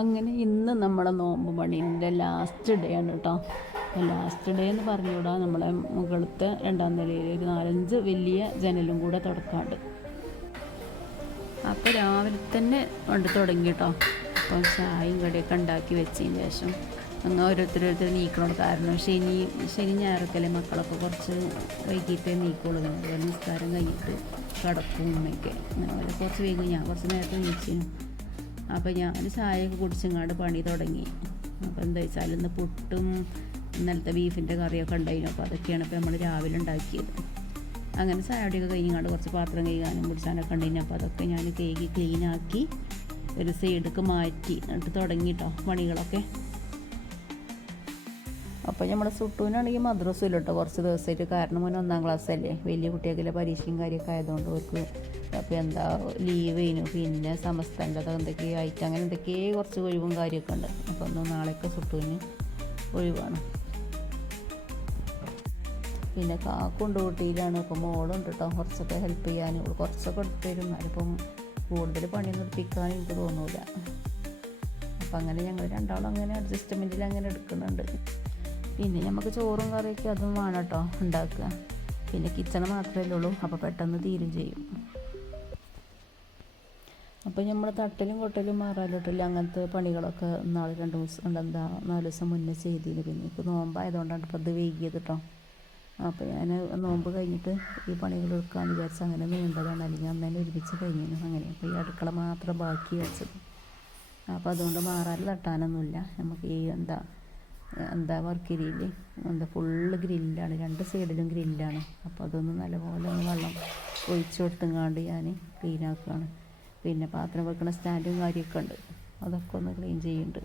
അങ്ങനെ ഇന്ന് നമ്മളെ നോമ്പ് പണീൻ്റെ ലാസ്റ്റ് ഡേ ആണ് കേട്ടോ. ലാസ്റ്റ് ഡേ എന്ന് പറഞ്ഞുകൂടാ, നമ്മളെ മുകളിലത്തെ രണ്ടാം നിലയിൽ ഒരു 4-5 വലിയ ജനലും കൂടെ തുടക്കാണ്ട്. അപ്പോൾ രാവിലെ തന്നെ കൊണ്ട് തുടങ്ങി കേട്ടോ. അപ്പം ചായയും കടിയൊക്കെ ഉണ്ടാക്കി വെച്ചതിന് ശേഷം അങ്ങ് ഓരോരുത്തരോരുത്തർ നീക്കണം. കാരണം ശനി ഞായറൊക്കെയല്ലേ മക്കളൊക്കെ കുറച്ച് വൈകിട്ടേ നീക്കുള്ളൂ. അതുപോലെ നിസ്കാരം കഴിഞ്ഞിട്ട് കിടക്കും ഉമ്മയൊക്കെ. അങ്ങനെ പോലെ കുറച്ച് വൈകി, ഞാൻ കുറച്ച് നേരത്തെ നീച്ചിരുന്നു. അപ്പോൾ ഞാൻ ചായയൊക്കെ കുടിച്ചങ്ങാണ്ട് പണി തുടങ്ങി. അപ്പോൾ എന്താ വെച്ചാൽ ഇന്ന് പുട്ടും ഇന്നലത്തെ ബീഫിൻ്റെ കറിയൊക്കെ ഉണ്ടായിരുന്നു. അപ്പോൾ അതൊക്കെയാണ് ഇപ്പോൾ നമ്മൾ രാവിലെ ഉണ്ടാക്കിയത്. അങ്ങനെ ചായയുടെയൊക്കെ കഴിഞ്ഞാണ്ട് കുറച്ച് പാത്രം കഴുകാനും കുടിച്ചാനൊക്കെ ഉണ്ടായിരുന്നു. അപ്പോൾ അതൊക്കെ ഞാൻ കഴുകി ക്ലീനാക്കി ഒരു സൈഡിലേക്ക് മാറ്റി എന്നിട്ട് തുടങ്ങിയിട്ടോ പണികളൊക്കെ. അപ്പോൾ നമ്മുടെ സുട്ടൂനാണെങ്കിൽ മദ്രസയില്ല കേട്ടോ കുറച്ച് ദിവസമായിട്ട്. കാരണം മോൻ 1-ാം ക്ലാസ്സല്ലേ, വലിയ കുട്ടിയൊക്കെ പരീക്ഷയും കാര്യമൊക്കെ ആയതുകൊണ്ട് അവർക്ക് അപ്പോൾ എന്താ ലീവ് ചെയ്യുന്നു. പിന്നെ സമസ്തൻ്റെ എന്തൊക്കെയോ ആയിട്ട് അങ്ങനെ എന്തൊക്കെയോ കുറച്ച് ഒഴിവും കാര്യമൊക്കെ ഉണ്ട്. അപ്പോൾ ഒന്ന് നാളെയൊക്കെ സുട്ടൂന് ഒഴിവാണ്. പിന്നെ കാക്കുണ്ട് ഊട്ടിയിലാണ്. അപ്പോൾ മോളുണ്ട് കേട്ടോ കുറച്ചൊക്കെ ഹെൽപ്പ് ചെയ്യാൻ. കുറച്ചൊക്കെ എടുത്ത് തരും. അതിപ്പം കൂടുതൽ പണിയൊന്നും എടുപ്പിക്കാൻ എനിക്ക് തോന്നില്ല. അപ്പം അങ്ങനെ ഞങ്ങൾ രണ്ടാളും അങ്ങനെ അഡ്ജസ്റ്റ്മെൻറ്റിൽ അങ്ങനെ എടുക്കുന്നുണ്ട്. പിന്നെ നമുക്ക് ചോറും കറിയൊക്കെ അതും വേണം കേട്ടോ ഉണ്ടാക്കുക. പിന്നെ കിച്ചണ് മാത്രമല്ലേ ഉള്ളൂ, അപ്പോൾ പെട്ടെന്ന് തീരും ചെയ്യും. അപ്പോൾ നമ്മൾ തട്ടലും കൊട്ടലും മാറാലിട്ടലും അങ്ങനത്തെ പണികളൊക്കെ 4 ദിവസം മുന്നേ ചെയ്തിരുന്നു. പിന്നെ ഇപ്പോൾ നോമ്പായതുകൊണ്ടാണ് ഇപ്പോൾ അത് വൈകിയത് കേട്ടോ. അപ്പോൾ ഞാൻ നോമ്പ് കഴിഞ്ഞിട്ട് ഈ പണികൾ എടുക്കാമെന്ന് വിചാരിച്ച് അങ്ങനെ നീണ്ടതാണ്. അല്ലെങ്കിൽ അന്ന് തന്നെ ഒരുമിച്ച് കഴിഞ്ഞിരുന്നു. അങ്ങനെ അപ്പോൾ ഈ അടുക്കള മാത്രം ബാക്കി വെച്ചത്. അപ്പോൾ അതുകൊണ്ട് മാറാൽ തട്ടാനൊന്നുമില്ല. നമുക്ക് ഈ എന്താ വർക്കരിയിൽ ഫുള്ള് ഗ്രില്ലാണ്, 2 സൈഡിലും ഗ്രില്ലാണ്. അപ്പോൾ അതൊന്ന് നല്ലപോലെ ഒന്ന് വെള്ളം ഒഴിച്ചു കൊടുത്തങ്ങാണ്ട് ഞാൻ ക്ലീനാക്കുകയാണ്. പിന്നെ പാത്രം വെക്കുന്ന സ്റ്റാൻഡും കാര്യമൊക്കെ ഉണ്ട്, അതൊക്കെ ഒന്ന് ക്ലീൻ ചെയ്യുന്നുണ്ട്.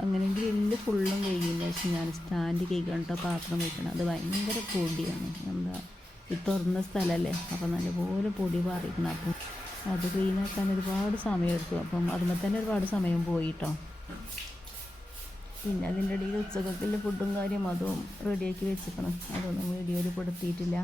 അങ്ങനെ ഗ്രില്ല് ഫുള്ളും കഴിഞ്ഞതിന് ശേഷം ഞാൻ സ്റ്റാൻഡ് കേൾക്കണ്ട പാത്രം വയ്ക്കണം. അത് ഭയങ്കര പൊടിയാണ്. ഈ തുറന്ന സ്ഥലമല്ലേ, അപ്പോൾ നല്ലപോലെ പൊടി പാറിക്കണം. അപ്പം അത് ക്ലീനാക്കാൻ ഒരുപാട് സമയം എടുക്കും. അപ്പം അതുമ്പോൾ തന്നെ ഒരുപാട് സമയം പോയിട്ടോ. പിന്നെ അതിൻ്റെ ഇടയിൽ ഉച്ചക്കൊക്കെയുള്ള ഫുഡും കാര്യം അതും റെഡിയാക്കി വെച്ചിക്കണം. അതൊന്നും വീഡിയോയിൽ പെടുത്തിയിട്ടില്ല.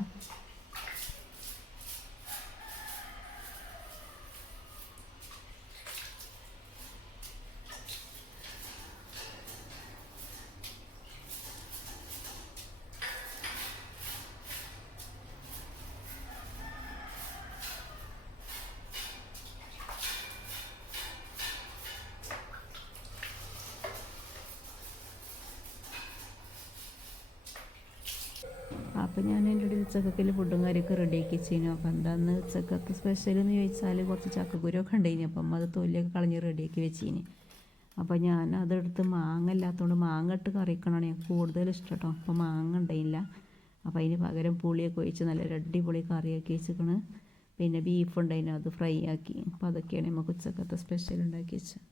അപ്പോൾ ഞാൻ എൻ്റെ ഇടയിൽ ഉച്ചക്കൊക്കെ ഫുഡും കാര്യമൊക്കെ റെഡിയാക്കി വെച്ചിരുന്നു. അപ്പോൾ എന്താന്ന് ഉച്ചക്കത്തെ സ്പെഷ്യൽ എന്ന് ചോദിച്ചാൽ കുറച്ച് ചക്കക്കുരുവൊക്കെ ഉണ്ടായിന്. അപ്പം അത് തൊലിയൊക്കെ കളഞ്ഞ് റെഡിയാക്കി വെച്ചിന്. അപ്പോൾ ഞാൻ അതെടുത്ത് മാങ്ങ ഇല്ലാത്തതുകൊണ്ട് മാങ്ങ ഇട്ട് കറിക്കണമാണ് എനിക്ക് കൂടുതൽ ഇഷ്ടം കേട്ടോ. അപ്പോൾ മാങ്ങ ഉണ്ടായില്ല. അപ്പോൾ അതിന് പകരം പുളിയൊക്കെ ഒഴിച്ച് നല്ലൊരു അടിപൊളി കറിയാക്കി വെച്ചിരിക്കണ്. പിന്നെ ബീഫ് ഉണ്ടായിന്, അത് ഫ്രൈ ആക്കി. അപ്പോൾ അതൊക്കെയാണ് നമുക്ക് ഉച്ചക്കത്തെ സ്പെഷ്യൽ ഉണ്ടാക്കി വെച്ചത്.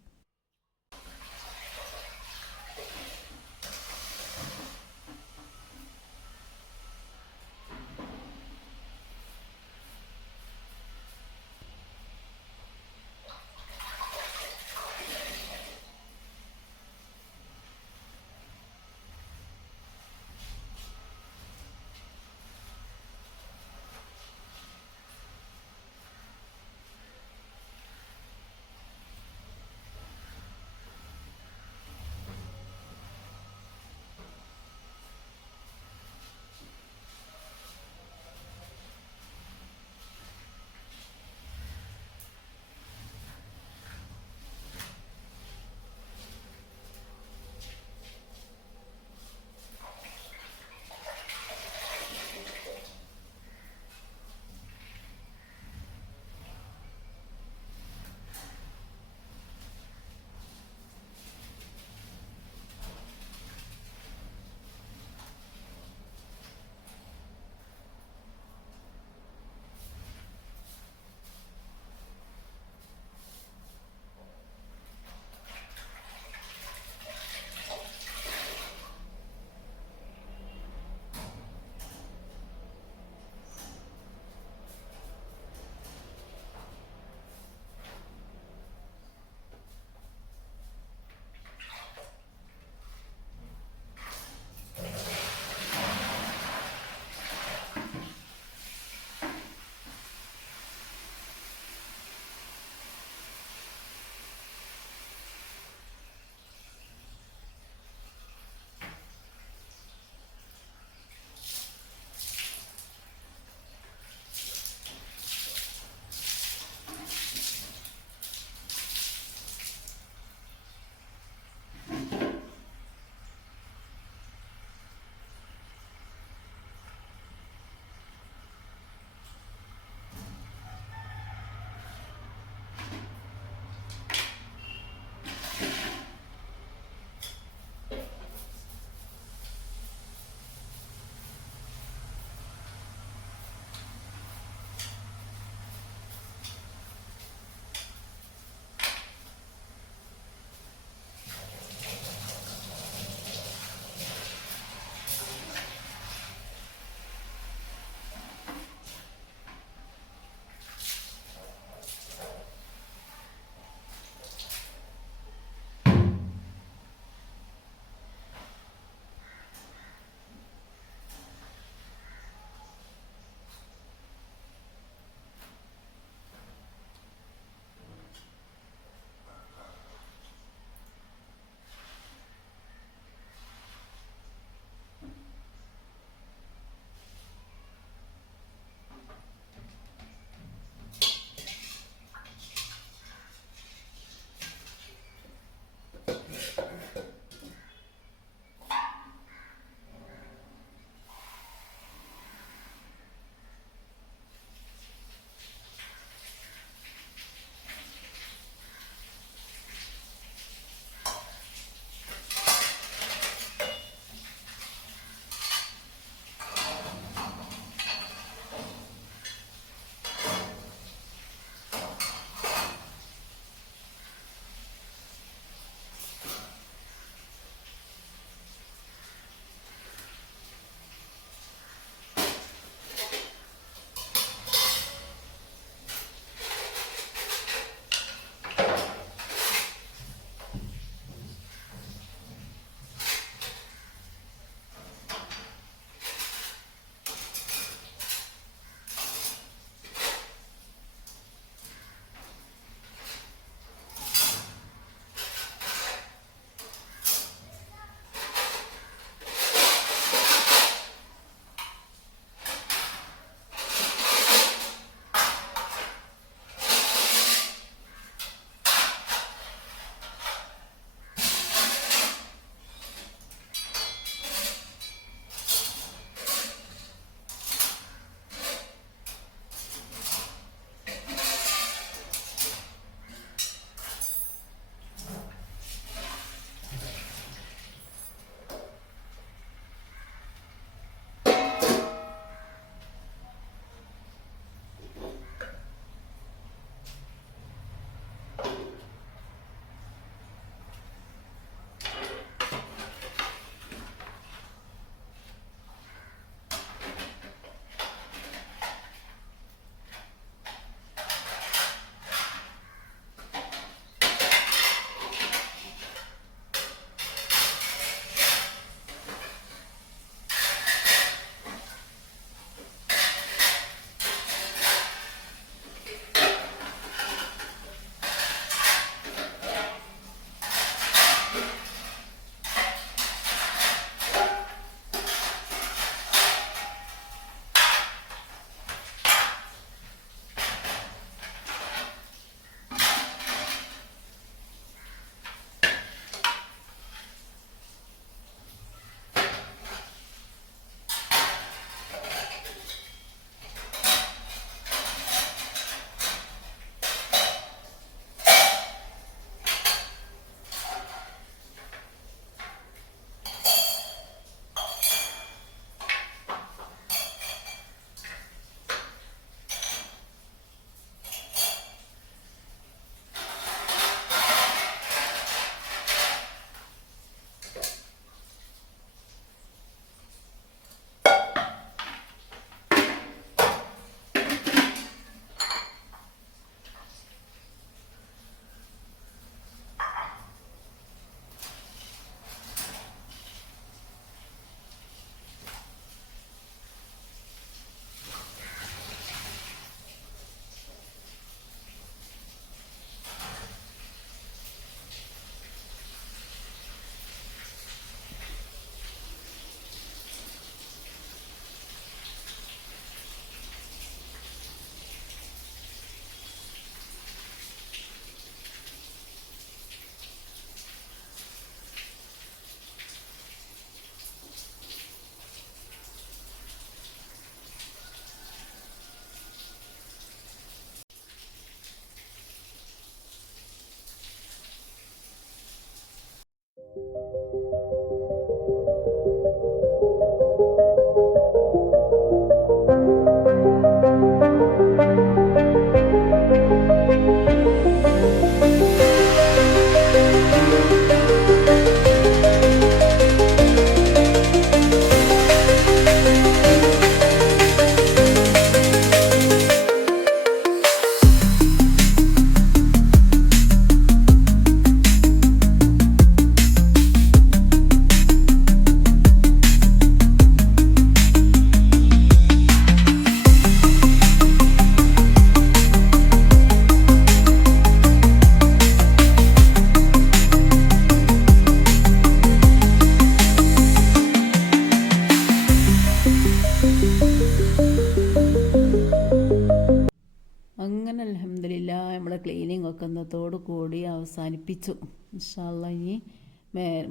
ഇന്നത്തോടു കൂടി അവസാനിപ്പിച്ചു. ഇൻഷാ അല്ലാ ഇനി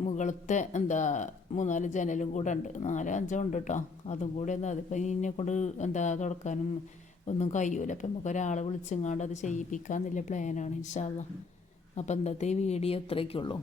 മുകളത്തെ 3-4 ജനലും കൂടെ ഉണ്ട്, 4-5 ഉണ്ട് കേട്ടോ. അതും കൂടെ അതിപ്പോൾ ഇതിനെ കൊണ്ട് തുടക്കാനും ഒന്നും കഴിയൂല. അപ്പം നമുക്ക് ഒരാളെ വിളിച്ചെങ്ങാണ്ട് അത് ചെയ്യിപ്പിക്കാമെന്നുള്ള പ്ലാനാണ് ഇൻഷാ അല്ലാ. അപ്പം ഇന്നത്തെ ഈ വീഡിയോ ഇത്രയൊക്കെയുള്ളൂ.